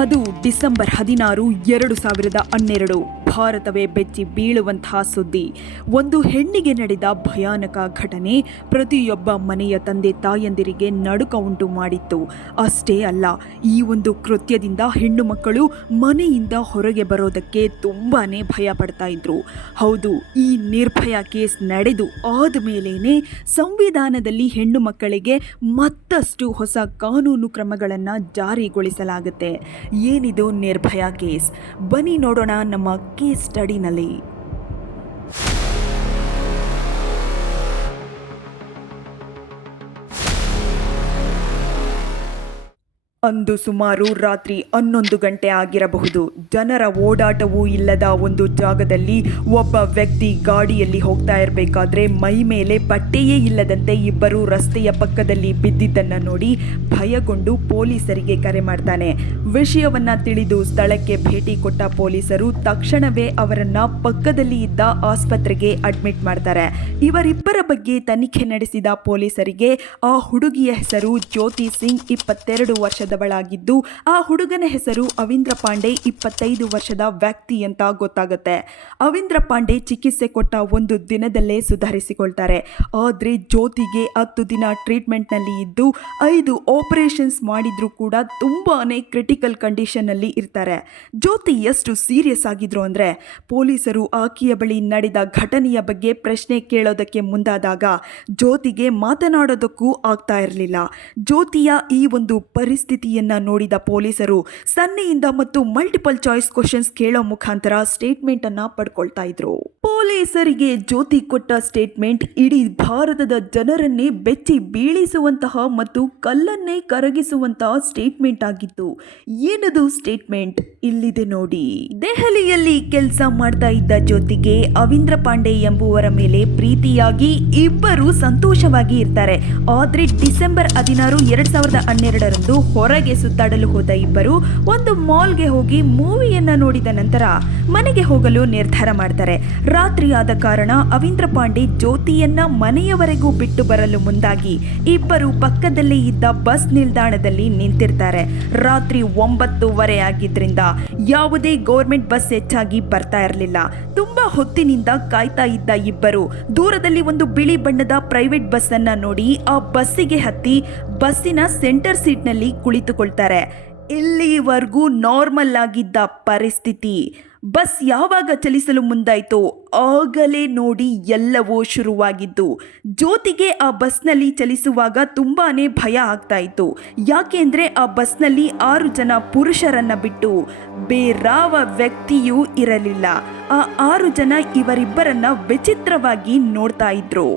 ಅದು ಡಿಸೆಂಬರ್ 16, 2012. ಭಾರತವೇ ಬೆಚ್ಚಿ ಬೀಳುವಂತಹ ಸುದ್ದಿ. ಒಂದು ಹೆಣ್ಣಿಗೆ ನಡೆದ ಭಯಾನಕ ಘಟನೆ ಪ್ರತಿಯೊಬ್ಬ ಮನೆಯ ತಂದೆ ತಾಯಂದಿರಿಗೆ ನಡುಕ ಉಂಟು ಮಾಡಿತ್ತು. ಅಷ್ಟೇ ಅಲ್ಲ, ಈ ಒಂದು ಕೃತ್ಯದಿಂದ ಹೆಣ್ಣು ಮಕ್ಕಳು ಮನೆಯಿಂದ ಹೊರಗೆ ಬರೋದಕ್ಕೆ ತುಂಬಾನೇ ಭಯ ಪಡ್ತಾ ಇದ್ರು. ಹೌದು, ಈ ನಿರ್ಭಯ ಕೇಸ್ ನಡೆದು ಆದಮೇಲೇನೆ ಸಂವಿಧಾನದಲ್ಲಿ ಹೆಣ್ಣು ಮಕ್ಕಳಿಗೆ ಮತ್ತಷ್ಟು ಹೊಸ ಕಾನೂನು ಕ್ರಮಗಳನ್ನು ಜಾರಿಗೊಳಿಸಲಾಗುತ್ತೆ. ಏನಿದು ನಿರ್ಭಯ ಕೇಸ್? ಬನ್ನಿ ನೋಡೋಣ ನಮ್ಮ ಕೇಸ್ ಸ್ಟಡಿನಲ್ಲಿ. ಅಂದು ಸುಮಾರು ರಾತ್ರಿ 11 ಗಂಟೆ ಆಗಿರಬಹುದು. ಜನರ ಓಡಾಟವೂ ಇಲ್ಲದ ಒಂದು ಜಾಗದಲ್ಲಿ ಒಬ್ಬ ವ್ಯಕ್ತಿ ಗಾಡಿಯಲ್ಲಿ ಹೋಗ್ತಾ ಇರಬೇಕಾದ್ರೆ ಮೈ ಮೇಲೆ ಬಟ್ಟೆಯೇ ಇಲ್ಲದಂತೆ ಇಬ್ಬರು ರಸ್ತೆಯ ಪಕ್ಕದಲ್ಲಿ ಬಿದ್ದಿದ್ದನ್ನು ನೋಡಿ ಭಯಗೊಂಡು ಪೊಲೀಸರಿಗೆ ಕರೆ ಮಾಡ್ತಾನೆ. ವಿಷಯವನ್ನ ತಿಳಿದು ಸ್ಥಳಕ್ಕೆ ಭೇಟಿ ಕೊಟ್ಟ ಪೊಲೀಸರು ತಕ್ಷಣವೇ ಅವರನ್ನ ಪಕ್ಕದಲ್ಲಿ ಇದ್ದ ಆಸ್ಪತ್ರೆಗೆ ಅಡ್ಮಿಟ್ ಮಾಡ್ತಾರೆ. ಇವರಿಬ್ಬರ ಬಗ್ಗೆ ತನಿಖೆ ನಡೆಸಿದ ಪೊಲೀಸರಿಗೆ ಆ ಹುಡುಗಿಯ ಹೆಸರು ಜ್ಯೋತಿ ಸಿಂಗ್, 22 ವರ್ಷದವಳಾಗಿದ್ದು, ಆ ಹುಡುಗನ ಹೆಸರು ಅವಿಂದ್ರ ಪಾಂಡೆ, 25 ವರ್ಷದ ವ್ಯಕ್ತಿ ಅಂತ ಗೊತ್ತಾಗುತ್ತೆ. ಅವಿಂದ್ರ ಪಾಂಡೆ ಚಿಕಿತ್ಸೆ ಕೊಟ್ಟ ಒಂದು ದಿನದಲ್ಲೇ ಸುಧಾರಿಸಿಕೊಳ್ತಾರೆ. ಆದರೆ ಜ್ಯೋತಿಗೆ 10 ದಿನ ಟ್ರೀಟ್ಮೆಂಟ್ನಲ್ಲಿ ಇದ್ದು 5 ಆಪರೇಷನ್ಸ್ ಮಾಡಿದ್ರು ಕೂಡ ತುಂಬಾನೇ ಕ್ರಿಟಿಕಲ್ ಕಂಡೀಷನ್ ಅಲ್ಲಿ ಇರ್ತಾರೆ. ಜ್ಯೋತಿ ಎಷ್ಟು ಸೀರಿಯಸ್ ಆಗಿದ್ರು ಅಂದ್ರೆ, ಪೊಲೀಸರು ಆಕೆಯ ಬಳಿ ನಡೆದ ಘಟನೆಯ ಬಗ್ಗೆ ಪ್ರಶ್ನೆ ಕೇಳೋದಕ್ಕೆ ಮುಂದಾದಾಗ ಜ್ಯೋತಿಗೆ ಮಾತನಾಡೋದಕ್ಕೂ ಆಗ್ತಾ ಇರಲಿಲ್ಲ. ಜ್ಯೋತಿಯ ಈ ಒಂದು ಪರಿಸ್ಥಿತಿಯನ್ನ ನೋಡಿದ ಪೊಲೀಸರು ಸನ್ನೆಯಿಂದ ಮತ್ತು ಮಲ್ಟಿಪಲ್ ಚಾಯ್ಸ್ ಕ್ವಶನ್ಸ್ ಕೇಳೋ ಮುಖಾಂತರ ಸ್ಟೇಟ್ಮೆಂಟ್ ಅನ್ನ ಪಡ್ಕೊಳ್ತಾ ಇದ್ರು. ಪೊಲೀಸರಿಗೆ ಜ್ಯೋತಿ ಕೊಟ್ಟ ಸ್ಟೇಟ್ಮೆಂಟ್ ಇಡೀ ಭಾರತದ ಜನರನ್ನೇ ಬೆಚ್ಚಿ ಬೀಳಿಸುವಂತಹ ಮತ್ತು ಕಲ್ಲನ್ನೇ ಕರಗಿಸುವಂತಹ ಸ್ಟೇಟ್ಮೆಂಟ್ ಆಗಿತ್ತು. ಏನದು ಸ್ಟೇಟ್ಮೆಂಟ್? ಇಲ್ಲಿದೆ ನೋಡಿ. ದೆಹಲಿಯಲ್ಲಿ ಕೆಲಸ ಮಾಡ್ತಾ ಇದ್ದ ಜ್ಯೋತಿಗೆ ಅವಿಂದ್ರ ಪಾಂಡೆ ಎಂಬುವರ ಮೇಲೆ ಪ್ರೀತಿಯಾಗಿ ಇಬ್ಬರು ಸಂತೋಷವಾಗಿ ಇರ್ತಾರೆ. ಆದ್ರೆ ಡಿಸೆಂಬರ್ 16, 2012 ಹೊರಗೆ ಸುತ್ತಾಡಲು ಹೋದ ಇಬ್ಬರು ಒಂದು ಮಾಲ್ಗೆ ಹೋಗಿ ಮೂವಿಯನ್ನ ನೋಡಿದ ನಂತರ ಮನೆಗೆ ಹೋಗಲು ನಿರ್ಧಾರ ಮಾಡ್ತಾರೆ. ರಾತ್ರಿ ಆದ ಕಾರಣ ಅವಿಂದ್ರ ಪಾಂಡೆ ಜ್ಯೋತಿಯನ್ನ ಮನೆಯವರೆಗೂ ಬಿಟ್ಟು ಬರಲು ಮುಂದಾಗಿ ಇಬ್ಬರು ಪಕ್ಕದಲ್ಲೇ ಇದ್ದ ಬಸ್ ನಿಲ್ದಾಣದಲ್ಲಿ ನಿಂತಿರ್ತಾರೆ. ರಾತ್ರಿ 9:30 ಆಗಿದ್ರಿಂದ ಯಾವುದೇ ಗೌರ್ಮೆಂಟ್ ಬಸ್ ಹೆಚ್ಚಾಗಿ ಬರ್ತಾ ಇರಲಿಲ್ಲ. ತುಂಬಾ ಹೊತ್ತಿನಿಂದ ಕಾಯ್ತಾ ಇದ್ದ ಇಬ್ಬರು ದೂರದಲ್ಲಿ ಒಂದು ಬಿಳಿ ಬಣ್ಣದ ಪ್ರೈವೇಟ್ ಬಸ್ ಅನ್ನ ನೋಡಿ ಆ ಬಸ್ಸಿಗೆ ಹತ್ತಿ ಬಸ್ಸಿನ ಸೆಂಟರ್ ಸೀಟ್ ನಲ್ಲಿ ಕುಳಿತುಕೊಳ್ತಾರೆ. ಇಲ್ಲಿವರೆಗೂ ನಾರ್ಮಲ್ ಆಗಿದ್ದ ಪರಿಸ್ಥಿತಿ ಬಸ್ ಯಾವಾಗ ಚಲಿಸಲು ಮುಂದಾಯಿತೋ ಆಗಲೇ ನೋಡಿ ಎಲ್ಲವೂ ಶುರುವಾಗಿದ್ದು. ಜ್ಯೋತಿಗೆ ಆ ಬಸ್ನಲ್ಲಿ ಚಲಿಸುವಾಗ ತುಂಬಾನೇ ಭಯ ಆಗ್ತಾ ಇತ್ತು. ಯಾಕೆಂದ್ರೆ ಆ ಬಸ್ನಲ್ಲಿ 6 ಜನ ಪುರುಷರನ್ನ ಬಿಟ್ಟು ಬೇರಾವ ವ್ಯಕ್ತಿಯೂ ಇರಲಿಲ್ಲ. ಆ 6 ಜನ ಇವರಿಬ್ಬರನ್ನ ವಿಚಿತ್ರವಾಗಿ ನೋಡ್ತಾ ಇದ್ರು.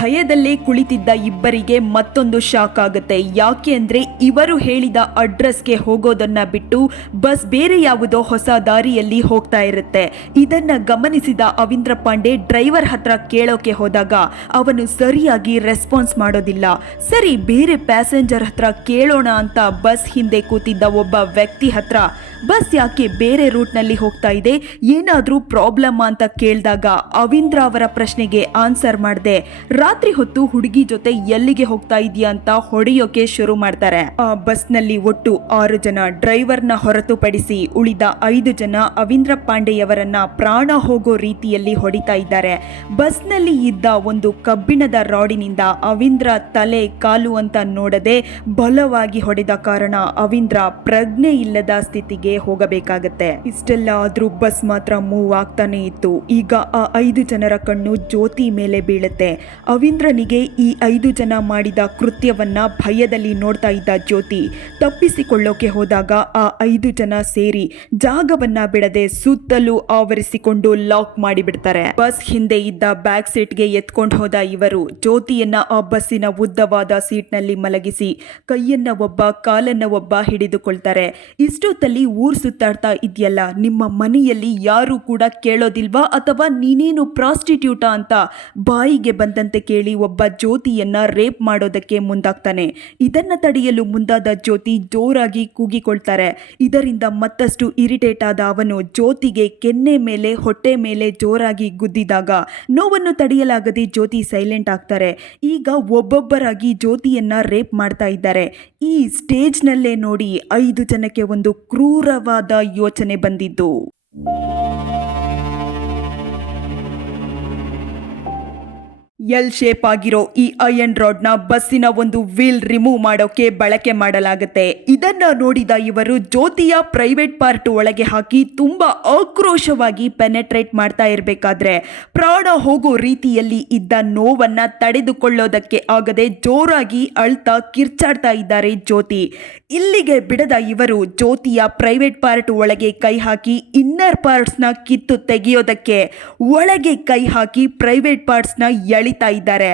ಭಯದಲ್ಲೇ ಕುಳಿತಿದ್ದ ಇಬ್ಬರಿಗೆ ಮತ್ತೊಂದು ಶಾಕ್ ಆಗುತ್ತೆ. ಯಾಕೆ ಅಂದ್ರೆ ಇವರು ಹೇಳಿದ ಅಡ್ರೆಸ್ಗೆ ಹೋಗೋದನ್ನ ಬಿಟ್ಟು ಬಸ್ ಬೇರೆ ಯಾವುದೋ ಹೊಸ ದಾರಿಯಲ್ಲಿ ಹೋಗ್ತಾ ಇರುತ್ತೆ. ಇದನ್ನ ಗಮನಿಸಿದ ಅವಿಂದ್ರ ಪಾಂಡೆ ಡ್ರೈವರ್ ಹತ್ರ ಕೇಳೋಕೆ ಹೋದಾಗ ಅವನು ಸರಿಯಾಗಿ ರೆಸ್ಪಾನ್ಸ್ ಮಾಡೋದಿಲ್ಲ. ಸರಿ, ಬೇರೆ ಪ್ಯಾಸೆಂಜರ್ ಹತ್ರ ಕೇಳೋಣ ಅಂತ ಬಸ್ ಹಿಂದೆ ಕೂತಿದ್ದ ಒಬ್ಬ ವ್ಯಕ್ತಿ ಹತ್ರ ಬಸ್ ಯಾಕೆ ಬೇರೆ ರೂಟ್ನಲ್ಲಿ ಹೋಗ್ತಾ ಇದೆ, ಏನಾದ್ರೂ ಪ್ರಾಬ್ಲಮ್ ಅಂತ ಕೇಳಿದಾಗ ಅವಿಂದ್ರ ಅವರ ಪ್ರಶ್ನೆಗೆ ಆನ್ಸರ್ ಮಾಡದೆ ರಾತ್ರಿ ಹೊತ್ತು ಹುಡುಗಿ ಜೊತೆ ಎಲ್ಲಿಗೆ ಹೋಗ್ತಾ ಇದೆಯಾ ಅಂತ ಹೊಡೆಯೋಕೆ ಶುರು ಮಾಡ್ತಾರೆ. ಆ ಬಸ್ನಲ್ಲಿ ಒಟ್ಟು 6 ಜನ, ಡ್ರೈವರ್ನ ಹೊರತುಪಡಿಸಿ ಉಳಿದ 5 ಜನ ಅವಿಂದ್ರ ಪಾಂಡೆಯವರನ್ನ ಪ್ರಾಣ ಹೋಗೋ ರೀತಿಯಲ್ಲಿ ಹೊಡಿತಾ ಇದ್ದಾರೆ. ಬಸ್ನಲ್ಲಿ ಇದ್ದ ಒಂದು ಕಬ್ಬಿಣದ ರಾಡಿನಿಂದ ಅವಿಂದ್ರ ತಲೆ ಕಾಲು ಅಂತ ನೋಡದೆ ಬಲವಾಗಿ ಹೊಡೆದ ಕಾರಣ ಅವಿಂದ್ರ ಪ್ರಜ್ಞೆ ಇಲ್ಲದ ಸ್ಥಿತಿಗೆ ಹೋಗಬೇಕಾಗತ್ತೆ. ಇಷ್ಟೆಲ್ಲ ಆದ್ರೂ ಬಸ್ ಮಾತ್ರ ಮೂವ್ ಆಗ್ತಾನೆ ಇತ್ತು. ಈಗ ಆ 5 ಜನರ ಕಣ್ಣು ಜ್ಯೋತಿ ಮೇಲೆ ಬೀಳುತ್ತೆ. ಅವಿಂದ್ರನಿಗೆ ಈ 5 ಜನ ಮಾಡಿದ ಕೃತ್ಯವನ್ನ ಭಯದಲ್ಲಿ ನೋಡ್ತಾ ಇದ್ದ ಜ್ಯೋತಿ ತಪ್ಪಿಸಿಕೊಳ್ಳೋಕೆ ಹೋದಾಗ ಆ 5 ಜನ ಸೇರಿ ಜಾಗವನ್ನ ಬಿಡದೆ ಸುತ್ತಲೂ ಆವರಿಸಿಕೊಂಡು ಲಾಕ್ ಮಾಡಿಬಿಡ್ತಾರೆ. ಬಸ್ ಹಿಂದೆ ಇದ್ದ ಬ್ಯಾಕ್ ಸೀಟ್ಗೆ ಎತ್ಕೊಂಡು ಹೋದ ಇವರು ಜ್ಯೋತಿಯನ್ನ ಆ ಬಸ್ಸಿನ ಉದ್ದವಾದ ಸೀಟ್ನಲ್ಲಿ ಮಲಗಿಸಿ ಕೈಯನ್ನ ಒಬ್ಬ ಕಾಲನ್ನ ಒಬ್ಬ ಹಿಡಿದುಕೊಳ್ತಾರೆ. ಇಷ್ಟೊತ್ತಲ್ಲಿ ಊರ್ ಸುತ್ತಾಡ್ತಾ ಇದೆಯಲ್ಲ, ನಿಮ್ಮ ಮನೆಯಲ್ಲಿ ಯಾರು ಕೂಡ ಕೇಳೋದಿಲ್ವಾ ಅಥವಾ ನೀನೇನು ಪ್ರಾಸ್ಟಿಟ್ಯೂಟಾ ಅಂತ ಬಾಯಿಗೆ ಬಂದಂತೆ ಕೇಳಿ ಒಬ್ಬ ಜ್ಯೋತಿಯನ್ನ ರೇಪ್ ಮಾಡೋದಕ್ಕೆ ಮುಂದಾಗ್ತಾನೆ. ಇದನ್ನ ತಡೆಯಲು ಮುಂದಾದ ಜ್ಯೋತಿ ಜೋರಾಗಿ ಕೂಗಿಕೊಳ್ತಾರೆ. ಇದರಿಂದ ಮತ್ತಷ್ಟು ಇರಿಟೇಟ್ ಆದ ಅವನು ಜ್ಯೋತಿಗೆ ಕೆನ್ನೆ ಮೇಲೆ ಹೊಟ್ಟೆ ಮೇಲೆ ಜೋರಾಗಿ ಗುದ್ದಿದಾಗ ನೋವನ್ನು ತಡೆಯಲಾಗದೆ ಜ್ಯೋತಿ ಸೈಲೆಂಟ್ ಆಗ್ತಾರೆ. ಈಗ ಒಬ್ಬೊಬ್ಬರಾಗಿ ಜ್ಯೋತಿಯನ್ನ ರೇಪ್ ಮಾಡ್ತಾ ಇದ್ದಾರೆ. ಈ ಸ್ಟೇಜ್ನಲ್ಲೇ ನೋಡಿ 5 ಜನಕ್ಕೆ ಒಂದು ಕ್ರೂರವಾದ ಯೋಚನೆ ಬಂದಿದ್ದು. ಎಲ್ ಶೇಪ್ ಆಗಿರೋ ಈ ಐರನ್ ರಾಡ್ನ ಬಸ್ಸಿನ ಒಂದು ವೀಲ್ ರಿಮೂವ್ ಮಾಡೋಕೆ ಬಳಕೆ ಮಾಡಲಾಗುತ್ತೆ. ಇದನ್ನ ನೋಡಿದ ಇವರು ಜ್ಯೋತಿಯ ಪ್ರೈವೇಟ್ ಪಾರ್ಟ್ ಒಳಗೆ ಹಾಕಿ ತುಂಬಾ ಆಕ್ರೋಶವಾಗಿ ಪೆನೆಟ್ರೇಟ್ ಮಾಡ್ತಾ ಇರಬೇಕಾದ್ರೆ ಪ್ರಾಣ ಹೋಗೋ ರೀತಿಯಲ್ಲಿ ಇದ್ದ ನೋವನ್ನ ತಡೆದುಕೊಳ್ಳೋದಕ್ಕೆ ಆಗದೆ ಜೋರಾಗಿ ಅಳ್ತಾ ಕಿರ್ಚಾಡ್ತಾ ಇದ್ದಾರೆ ಜ್ಯೋತಿ. ಇಲ್ಲಿಗೆ ಬಿಡದ ಇವರು ಜ್ಯೋತಿಯ ಪ್ರೈವೇಟ್ ಪಾರ್ಟ್ ಒಳಗೆ ಕೈ ಹಾಕಿ ಇನ್ನರ್ ಪಾರ್ಟ್ಸ್ನ ಕಿತ್ತು ತೆಗೆಯೋದಕ್ಕೆ ಒಳಗೆ ಕೈ ಹಾಕಿ ಪ್ರೈವೇಟ್ ಪಾರ್ಟ್ಸ್ನ ಎಳಿತಾ ಇದ್ದಾರೆ.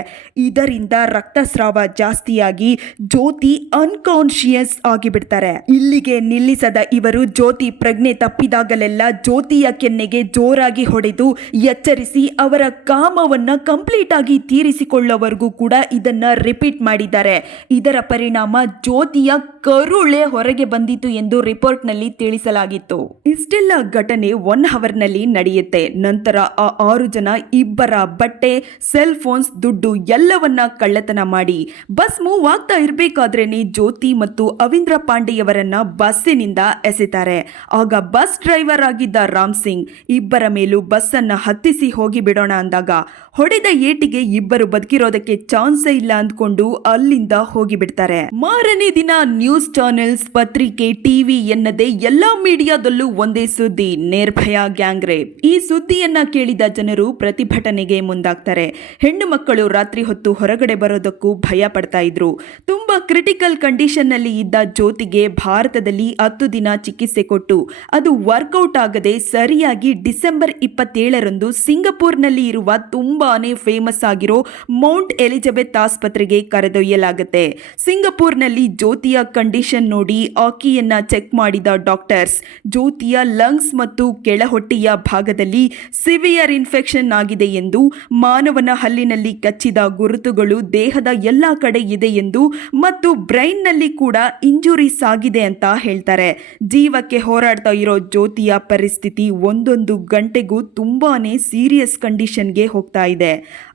ಇದರಿಂದ ರಕ್ತಸ್ರಾವ ಜಾಸ್ತಿಯಾಗಿ ಜ್ಯೋತಿ ಅನ್ಕಾನ್ಶಿಯಸ್ ಆಗಿಬಿಡ್ತಾರೆ. ಇಲ್ಲಿಗೆ ನಿಲ್ಲಿಸದ ಇವರು ಜ್ಯೋತಿ ಪ್ರಜ್ಞೆ ತಪ್ಪಿದಾಗಲೆಲ್ಲ ಜ್ಯೋತಿಯ ಕೆನ್ನೆಗೆ ಜೋರಾಗಿ ಹೊಡೆದು ಎಚ್ಚರಿಸಿ ಅವರ ಕಾಮವನ್ನ ಕಂಪ್ಲೀಟ್ ಆಗಿ ತೀರಿಸಿಕೊಳ್ಳುವವರೆಗೂ ಕೂಡ ಇದನ್ನ ರಿಪೀಟ್ ಮಾಡಿದ್ದಾರೆ. ಇದರ ಪರಿಣಾಮ ಜ್ಯೋತಿಯ ಕರುಳೆ ಹೊರಗೆ ಬಂದಿತು ಎಂದು ರಿಪೋರ್ಟ್ನಲ್ಲಿ ತಿಳಿಸಲಾಗಿತ್ತು. ಇಷ್ಟೆಲ್ಲ ಘಟನೆ 1 ಅವರ್ನಲ್ಲಿ ನಡೆಯುತ್ತೆ. ನಂತರ ಆ 6 ಜನ ಇಬ್ಬರ ಬಟ್ಟೆ, ಸೆಲ್ ಫೋನ್ಸ್, ದುಡ್ಡು ಎಲ್ಲವನ್ನ ಕಳ್ಳತನ ಮಾಡಿ ಬಸ್ ಮೂವ್ ಆಗ್ತಾ ಇರಬೇಕಾದ್ರೇನೆ ಜ್ಯೋತಿ ಮತ್ತು ಅವಿಂದ್ರ ಪಾಂಡೆಯವರನ್ನ ಬಸ್ಸಿನಿಂದ ಎಸೆತಾರೆ. ಆಗ ಬಸ್ ಡ್ರೈವರ್ ಆಗಿದ್ದ ರಾಮ್ ಸಿಂಗ್ ಇಬ್ಬರ ಮೇಲೂ ಬಸ್ ಅನ್ನ ಹತ್ತಿಸಿ ಹೋಗಿ ಬಿಡೋಣ ಅಂದಾಗ ಹೊಡೆದ ಏಟಿಗೆ ಇಬ್ಬರು ಬದುಕಿರೋದಕ್ಕೆ ಚಾನ್ಸೇ ಇಲ್ಲ ಅಂದ್ಕೊಂಡು ಅಲ್ಲಿಂದ ಹೋಗಿಬಿಡ್ತಾರೆ. ಮಾರನೇ ದಿನ ನ್ಯೂಸ್ ಚಾನೆಲ್ಸ್, ಪತ್ರಿಕೆ, ಟಿವಿ ಎನ್ನದೇ ಎಲ್ಲಾ ಮೀಡಿಯಾದಲ್ಲೂ ಒಂದೇ ಸುದ್ದಿ, ನಿರ್ಭಯ ಗ್ಯಾಂಗ್ ರೇಪ್. ಈ ಸುದ್ದಿಯನ್ನ ಕೇಳಿದ ಜನರು ಪ್ರತಿಭಟನೆಗೆ ಮುಂದಾಗ್ತಾರೆ. ಹೆಣ್ಣು ಮಕ್ಕಳು ರಾತ್ರಿ ಹೊತ್ತು ಹೊರಗಡೆ ಬರೋದಕ್ಕೂ ಭಯ ಪಡ್ತಾ ಇದ್ರು. ತುಂಬಾ ಕ್ರಿಟಿಕಲ್ ಕಂಡೀಷನ್ ನಲ್ಲಿ ಇದ್ದ ಜ್ಯೋತಿಗೆ ಭಾರತದಲ್ಲಿ 10 ದಿನ ಚಿಕಿತ್ಸೆ ಕೊಟ್ಟು ಅದು ವರ್ಕೌಟ್ ಆಗದೆ ಸರಿಯಾಗಿ ಡಿಸೆಂಬರ್ 27ರಂದು ಸಿಂಗಪೂರ್ನಲ್ಲಿ ಇರುವ ತುಂಬಾನೇ ಫೇಮಸ್ ಆಗಿರೋ ಮೌಂಟ್ ಎಲಿಜಬೆತ್ ಆಸ್ಪತ್ರೆಗೆ ಕರೆದೊಯ್ಯಲಾಗುತ್ತೆ. ಸಿಂಗಪೂರ್ನಲ್ಲಿ ಜ್ಯೋತಿಯ ಕಂಡೀಷನ್ ನೋಡಿ ಆಕೆಯನ್ನ ಚೆಕ್ ಮಾಡಿದ ಡಾಕ್ಟರ್ಸ್ ಜ್ಯೋತಿಯ ಲಂಗ್ಸ್ ಮತ್ತು ಕೆಳಹೊಟ್ಟೆಯ ಭಾಗದಲ್ಲಿ ಸಿವಿಯರ್ ಇನ್ಫೆಕ್ಷನ್ ಆಗಿದೆ ಎಂದು, ಮಾನವನ ಹಲ್ಲಿನಲ್ಲಿ ಕಚ್ಚಿದ ಗುರುತುಗಳು ದೇಹದ ಎಲ್ಲಾ ಕಡೆ ಇದೆ ಎಂದು ಮತ್ತು ಬ್ರೈನ್ನಲ್ಲಿ ಕೂಡ ಇಂಜುರೀಸ್ ಆಗಿದೆ ಅಂತ ಹೇಳ್ತಾರೆ. ಜೀವಕ್ಕೆ ಹೋರಾಡ್ತಾ ಇರೋ ಜ್ಯೋತಿಯ ಪರಿಸ್ಥಿತಿ ಒಂದೊಂದು ಗಂಟೆಗೂ ತುಂಬಾನೇ ಸೀರಿಯಸ್ ಕಂಡೀಷನ್ಗೆ ಹೋಗ್ತಾ ಇದೆ.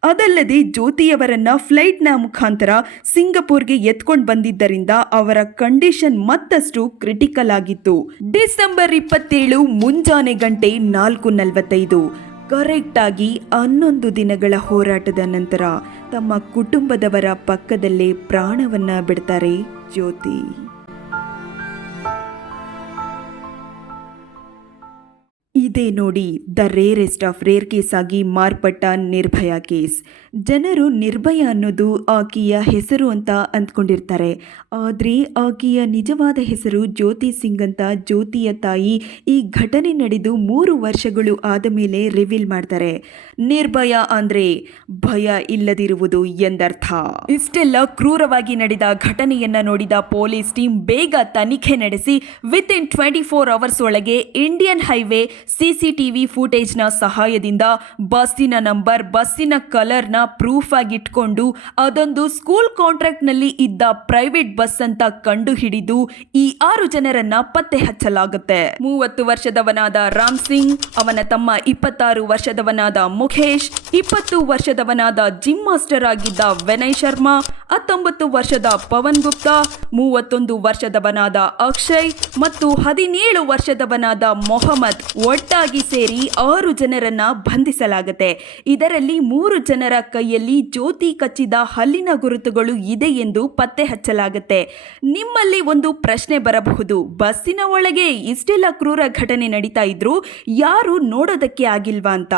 ಅದಲ್ಲದೆ ಜ್ಯೋತಿಯವರನ್ನ ಫ್ಲೈಟ್ನ ಮುಖಾಂತರ ಸಿಂಗಪೂರ್ಗೆ ಎತ್ಕೊಂಡು ಬಂದಿದ್ದರಿಂದ ಅವರ ಕಂಡೀಷನ್ ಮತ್ತಷ್ಟು ಕ್ರಿಟಿಕಲ್ ಆಗಿತ್ತು. ಡಿಸೆಂಬರ್ 27 ಮುಂಜಾನೆ ಗಂಟೆ 4:45 ಕರೆಕ್ಟ್ ಆಗಿ 11 ದಿನಗಳ ಹೋರಾಟದ ನಂತರ ತಮ್ಮ ಕುಟುಂಬದವರ ಪಕ್ಕದಲ್ಲೇ ಪ್ರಾಣವನ್ನ ಬಿಡ್ತಾರೆ ಜ್ಯೋತಿ. ಇದೇ ನೋಡಿ the rarest of rare case ಆಗಿ ಮಾರ್ಪಟ್ಟ ನಿರ್ಭಯ ಕೇಸ್. ಜನರು ನಿರ್ಭಯ ಅನ್ನೋದು ಆಕೆಯ ಹೆಸರು ಅಂತ ಅಂದ್ಕೊಂಡಿರ್ತಾರೆ. ಆದರೆ ಆಕೆಯ ನಿಜವಾದ ಹೆಸರು ಜ್ಯೋತಿ ಸಿಂಗ್ ಅಂತ ಜ್ಯೋತಿಯ ತಾಯಿ ಈ ಘಟನೆ ನಡೆದು 3 ವರ್ಷಗಳು ಆದ ಮೇಲೆ ರಿವೀಲ್ ಮಾಡ್ತಾರೆ. ನಿರ್ಭಯ ಅಂದ್ರೆ ಭಯ ಇಲ್ಲದಿರುವುದು ಎಂದರ್ಥ. ಇಷ್ಟೆಲ್ಲ ಕ್ರೂರವಾಗಿ ನಡೆದ ಘಟನೆಯನ್ನ ನೋಡಿದ ಪೊಲೀಸ್ ಟೀಮ್ ಬೇಗ ತನಿಖೆ ನಡೆಸಿ ವಿತಿನ್ 24 ಅವರ್ಸ್ ಒಳಗೆ ಇಂಡಿಯನ್ ಹೈವೇ ಸಿಸಿಟಿವಿ ಫುಟೇಜ್ನ ಸಹಾಯದಿಂದ ಬಸ್ಸಿನ ನಂಬರ್, ಬಸ್ಸಿನ ಕಲರ್ನ ಪ್ರೂಫ್ ಆಗಿ ಇಟ್ಕೊಂಡು ಅದೊಂದು ಸ್ಕೂಲ್ ಕಾಂಟ್ರಾಕ್ಟ್ ನಲ್ಲಿ ಇದ್ದ ಪ್ರೈವೇಟ್ ಬಸ್ ಅಂತ ಕಂಡು ಹಿಡಿದು ಈ 6 ಜನರನ್ನ ಪತ್ತೆ ಹಚ್ಚಲಾಗುತ್ತೆ. 30 ವರ್ಷದವನಾದ ರಾಮ್ ಸಿಂಗ್, ಅವನ ತಮ್ಮ 26 ವರ್ಷದವನಾದ ಮುಖೇಶ್, 20 ವರ್ಷದವನಾದ ಜಿಮ್ ಮಾಸ್ಟರ್ ಆಗಿದ್ದ ವಿನಯ್ ಶರ್ಮಾ, 19 ವರ್ಷದ ಪವನ್ ಗುಪ್ತಾ, 31 ವರ್ಷದವನಾದ ಅಕ್ಷಯ್ ಮತ್ತು 17 ವರ್ಷದವನಾದ ಮೊಹಮ್ಮದ್ ಒಟ್ಟಾಗಿ ಸೇರಿ 6 ಜನರನ್ನ ಬಂಧಿಸಲಾಗುತ್ತೆ. ಇದರಲ್ಲಿ 3 ಜನರ ಕೈಯಲ್ಲಿ ಜ್ಯೋತಿ ಕಚ್ಚಿದ ಹಲ್ಲಿನ ಗುರುತುಗಳು ಇದೆ ಎಂದು ಪತ್ತೆ ಹಚ್ಚಲಾಗುತ್ತೆ. ನಿಮ್ಮಲ್ಲಿ ಒಂದು ಪ್ರಶ್ನೆ ಬರಬಹುದು, ಬಸ್ಸಿನ ಒಳಗೆ ಇಷ್ಟೆಲ್ಲ ಕ್ರೂರ ಘಟನೆ ನಡೀತಾ ಇದ್ರು ಯಾರು ನೋಡೋದಕ್ಕೆ ಆಗಿಲ್ವಾ ಅಂತ.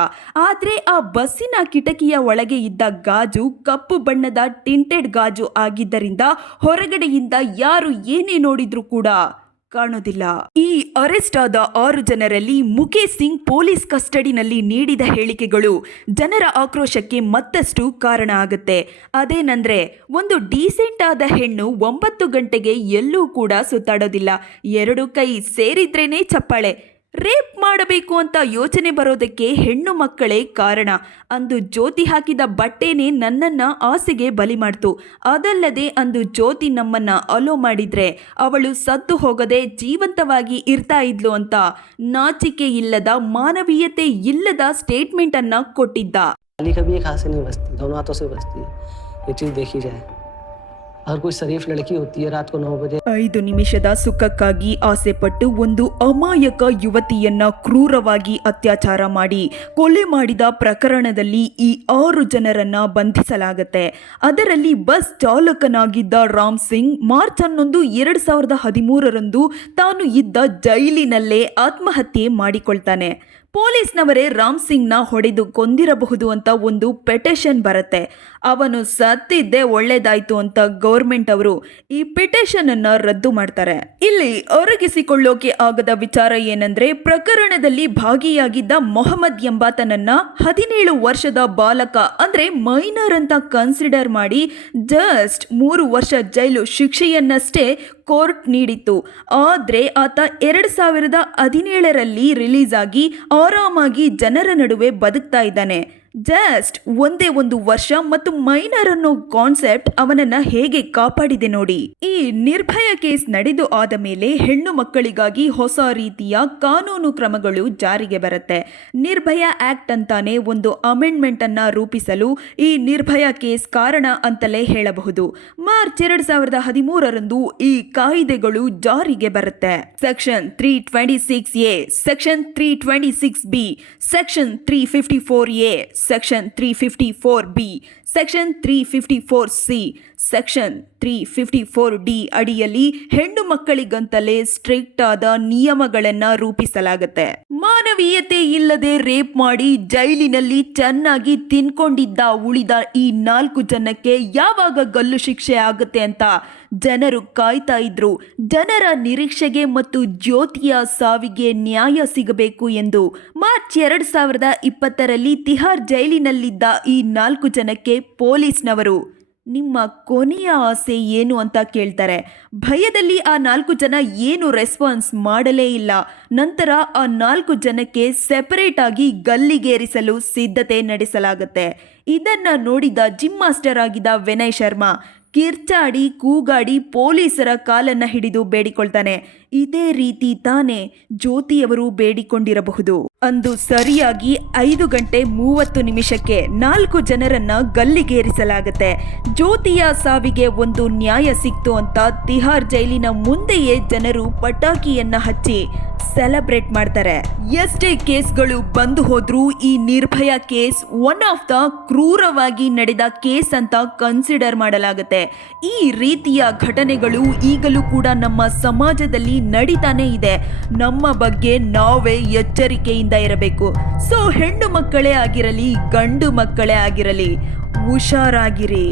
ಆದ್ರೆ ಆ ಬಸ್ಸಿನ ಕಿಟಕಿಯ ಒಳಗೆ ಇದ್ದ ಗಾಜು ಕಪ್ಪು ಬಣ್ಣದ ಟಿಂಟೆಡ್ ಗಾಜು ಆಗಿದ್ದರಿಂದ ಹೊರಗಡೆಯಿಂದ ಯಾರು ಏನೇ ನೋಡಿದ್ರು ಕೂಡ ಕಾಣೋದಿಲ್ಲ. ಈ ಅರೆಸ್ಟ್ ಆದ 6 ಜನರಲ್ಲಿ ಮುಖೇಶ್ ಸಿಂಗ್ ಪೊಲೀಸ್ ಕಸ್ಟಡಿನಲ್ಲಿ ನೀಡಿದ ಹೇಳಿಕೆಗಳು ಜನರ ಆಕ್ರೋಶಕ್ಕೆ ಮತ್ತಷ್ಟು ಕಾರಣ ಆಗುತ್ತೆ. ಅದೇನಂದ್ರೆ, ಒಂದು ಡೀಸೆಂಟ್ ಆದ ಹೆಣ್ಣು 9 ಗಂಟೆಗೆ ಎಲ್ಲೂ ಕೂಡ ಸುತ್ತಾಡೋದಿಲ್ಲ, 2 ಕೈ ಸೇರಿದ್ರೇನೆ ಚಪ್ಪಾಳೆ. ರೇಪ್ ಮಾಡಬೇಕು ಅಂತ ಯೋಚನೆ ಬರೋದಕ್ಕೆ ಹೆಣ್ಣು ಮಕ್ಕಳೇ ಕಾರಣ. ಅಂದು ಜ್ಯೋತಿ ಹಾಕಿದ ಬಟ್ಟೆನೇ ನನ್ನನ್ನು ಆಸೆಗೆ ಬಲಿ ಮಾಡ್ತು. ಅದಲ್ಲದೆ ಅಂದು ಜ್ಯೋತಿ ನಮ್ಮನ್ನ ಅಲೋ ಮಾಡಿದ್ರೆ ಅವಳು ಸತ್ತು ಹೋಗದೆ ಜೀವಂತವಾಗಿ ಇರ್ತಾ ಇದ್ಲು ಅಂತ ನಾಚಿಕೆ ಇಲ್ಲದ, ಮಾನವೀಯತೆ ಇಲ್ಲದ ಸ್ಟೇಟ್ಮೆಂಟ್ ಅನ್ನ ಕೊಟ್ಟಿದ್ದ. गाली कभी एक हाथ से नहीं बजती, दोनों हाथों से बजती है। ये चीज़ देखी जाए। अगर कोई शरीफ लड़की होती है रात को 9 बजे 5 ನಿಮಿಷದ ಸುಖಕ್ಕಾಗಿ ಆಸೆಪಟ್ಟು ಒಂದು ಅಮಾಯಕ ಯುವತಿಯನ್ನ ಕ್ರೂರವಾಗಿ ಅತ್ಯಾಚಾರ ಮಾಡಿ ಕೊಲೆ ಮಾಡಿದ ಪ್ರಕರಣದಲ್ಲಿ ಈ 6 ಜನರನ್ನ ಬಂಧಿಸಲಾಗುತ್ತೆ. ಅದರಲ್ಲಿ ಬಸ್ ಚಾಲಕನಾಗಿದ್ದ ರಾಮ್ ಸಿಂಗ್ ಮಾರ್ಚ್ 11, 2013ರಂದು ತಾನು ಇದ್ದ ಜೈಲಿನಲ್ಲೇ ಆತ್ಮಹತ್ಯೆ ಮಾಡಿಕೊಳ್ತಾನೆ. ಪೊಲೀಸ್ನವರೇ ರಾಮ್ ಸಿಂಗ್ನ ಹೊಡೆದು ಕೊಂದಿರಬಹುದು ಅಂತ ಒಂದು ಪೆಟಿಷನ್ ಬರುತ್ತೆ. ಅವನು ಸತ್ತಿದ್ದೇ ಒಳ್ಳೇದಾಯ್ತು ಅಂತ ಗೌರ್ಮೆಂಟ್ ಅವರು ಈ ಪಿಟಿಷನ್ ಅನ್ನ ರದ್ದು ಮಾಡ್ತಾರೆ. ಇಲ್ಲಿ ಅರಗಿಸಿಕೊಳ್ಳೋಕೆ ಆಗದ ವಿಚಾರ ಏನಂದ್ರೆ, ಪ್ರಕರಣದಲ್ಲಿ ಭಾಗಿಯಾಗಿದ್ದ ಮೊಹಮ್ಮದ್ ಎಂಬಾತನನ್ನ 17 ವರ್ಷದ ಬಾಲಕ ಅಂದ್ರೆ ಮೈನರ್ ಅಂತ ಕನ್ಸಿಡರ್ ಮಾಡಿ ಜಸ್ಟ್ 3 ವರ್ಷ ಜೈಲು ಶಿಕ್ಷೆಯನ್ನಷ್ಟೇ ಕೋರ್ಟ್ ನೀಡಿತ್ತು. ಆದರೆ ಆತ 2017ರಲ್ಲಿ ರಿಲೀಸ್ ಆಗಿ ಆರಾಮಾಗಿ ಜನರ ನಡುವೆ ಬದುಕ್ತಾ ಇದ್ದಾನೆ. ಜಸ್ಟ್ ಒಂದೇ 1 ವರ್ಷ ಮತ್ತು ಮೈನರ್ ಅನ್ನೋ ಕಾನ್ಸೆಪ್ಟ್ ಅವನನ್ನ ಹೇಗೆ ಕಾಪಾಡಿದೆ ನೋಡಿ. ಈ ನಿರ್ಭಯ ಕೇಸ್ ನಡೆದು ಆದ ಮೇಲೆ ಹೆಣ್ಣು ಮಕ್ಕಳಿಗಾಗಿ ಹೊಸ ರೀತಿಯ ಕಾನೂನು ಕ್ರಮಗಳು ಜಾರಿಗೆ ಬರುತ್ತೆ. ನಿರ್ಭಯ ಆಕ್ಟ್ ಅಂತಾನೆ ಒಂದು ಅಮೆಂಡ್ಮೆಂಟ್ ಅನ್ನ ರೂಪಿಸಲು ಈ ನಿರ್ಭಯ ಕೇಸ್ ಕಾರಣ ಅಂತಲೇ ಹೇಳಬಹುದು. ಮಾರ್ಚ್ 2013ರಂದು ಈ ಕಾಯ್ದೆಗಳು ಜಾರಿಗೆ ಬರುತ್ತೆ. Section 326A, section 326B, section 354A, section 354B, section 354C, section 354D ಅಡಿಯಲ್ಲಿ ಹೆಣ್ಣು ಮಕ್ಕಳಿಗಂತಲೇ ಸ್ಟ್ರಿಕ್ಟ್ ಆದ ನಿಯಮಗಳನ್ನು ರೂಪಿಸಲಾಗುತ್ತೆ. ಮಾನವೀಯತೆ ಇಲ್ಲದೆ ರೇಪ್ ಮಾಡಿ ಜೈಲಿನಲ್ಲಿ ಚೆನ್ನಾಗಿ ತಿನ್ಕೊಂಡಿದ್ದ ಉಳಿದ ಈ 4 ಜನಕ್ಕೆ ಯಾವಾಗ ಗಲ್ಲು ಶಿಕ್ಷೆ ಆಗುತ್ತೆ ಅಂತ ಜನರು ಕಾಯ್ತಾ ಇದ್ರು. ಜನರ ನಿರೀಕ್ಷೆಗೆ ಮತ್ತು ಜ್ಯೋತಿಯ ಸಾವಿಗೆ ನ್ಯಾಯ ಸಿಗಬೇಕು ಎಂದು ಮಾರ್ಚ್ 2020ರಲ್ಲಿ ತಿಹಾರ್ ಜೈಲಿನಲ್ಲಿದ್ದ ಈ 4 ಜನಕ್ಕೆ ಪೊಲೀಸ್ನವರು ನಿಮ್ಮ ಕೊನೆಯ ಆಸೆ ಏನು ಅಂತ ಕೇಳ್ತಾರೆ. ಭಯದಲ್ಲಿ ಆ 4 ಜನ ಏನು ರೆಸ್ಪಾನ್ಸ್ ಮಾಡಲೇ ಇಲ್ಲ. ನಂತರ ಆ 4 ಜನಕ್ಕೆ ಸೆಪರೇಟ್ ಆಗಿ ಗಲ್ಲಿಗೇರಿಸಲು ಸಿದ್ಧತೆ ನಡೆಸಲಾಗುತ್ತೆ. ಇದನ್ನ ನೋಡಿದ ಜಿಮ್ ಮಾಸ್ಟರ್ ಆಗಿದ್ದ ವಿನಯ್ ಶರ್ಮಾ ಕಿರ್ಚಾಡಿ ಕೂಗಾಡಿ ಪೊಲೀಸರ ಕಾಲನ್ನ ಹಿಡಿದು ಬೇಡಿಕೊಳ್ತಾನೆ. ಇದೇ ರೀತಿ ತಾನೇ ಜ್ಯೋತಿಯವರು ಬೇಡಿಕೊಂಡಿರಬಹುದು. ಅಂದು ಸರಿಯಾಗಿ 5:30 4 ಜನರನ್ನ ಗಲ್ಲಿಗೇರಿಸಲಾಗುತ್ತೆ. ಜ್ಯೋತಿಯ ಸಾವಿಗೆ ಒಂದು ನ್ಯಾಯ ಸಿಕ್ತು ಅಂತ ತಿಹಾರ್ ಜೈಲಿನ ಮುಂದೆಯೇ ಜನರು ಪಟಾಕಿಯನ್ನ ಹಚ್ಚಿ ಸೆಲೆಬ್ರೇಟ್ ಮಾಡ್ತಾರೆ. ಎಷ್ಟೇ ಕೇಸ್ಗಳು ಬಂದು ಹೋದ್ರೂ ಈ ನಿರ್ಭಯ ಕೇಸ್ ಒನ್ ಆಫ್ ದ ಕ್ರೂರವಾಗಿ ನಡೆದ ಕೇಸ್ ಅಂತ ಕನ್ಸಿಡರ್ ಮಾಡಲಾಗುತ್ತೆ. ಈ ರೀತಿಯ ಘಟನೆಗಳು ಈಗಲೂ ಕೂಡ ನಮ್ಮ ಸಮಾಜದಲ್ಲಿ ನಡೀತಾನೆ ಇದೆ. ನಮ್ಮ ಬಗ್ಗೆ ನಾವೇ ಎಚ್ಚರಿಕೆಯಿಂದ ಇರಬೇಕು. ಸೊ ಹೆಣ್ಣು ಮಕ್ಕಳೇ ಆಗಿರಲಿ, ಗಂಡು ಮಕ್ಕಳೇ ಆಗಿರಲಿ, ಹುಷಾರಾಗಿರಿ.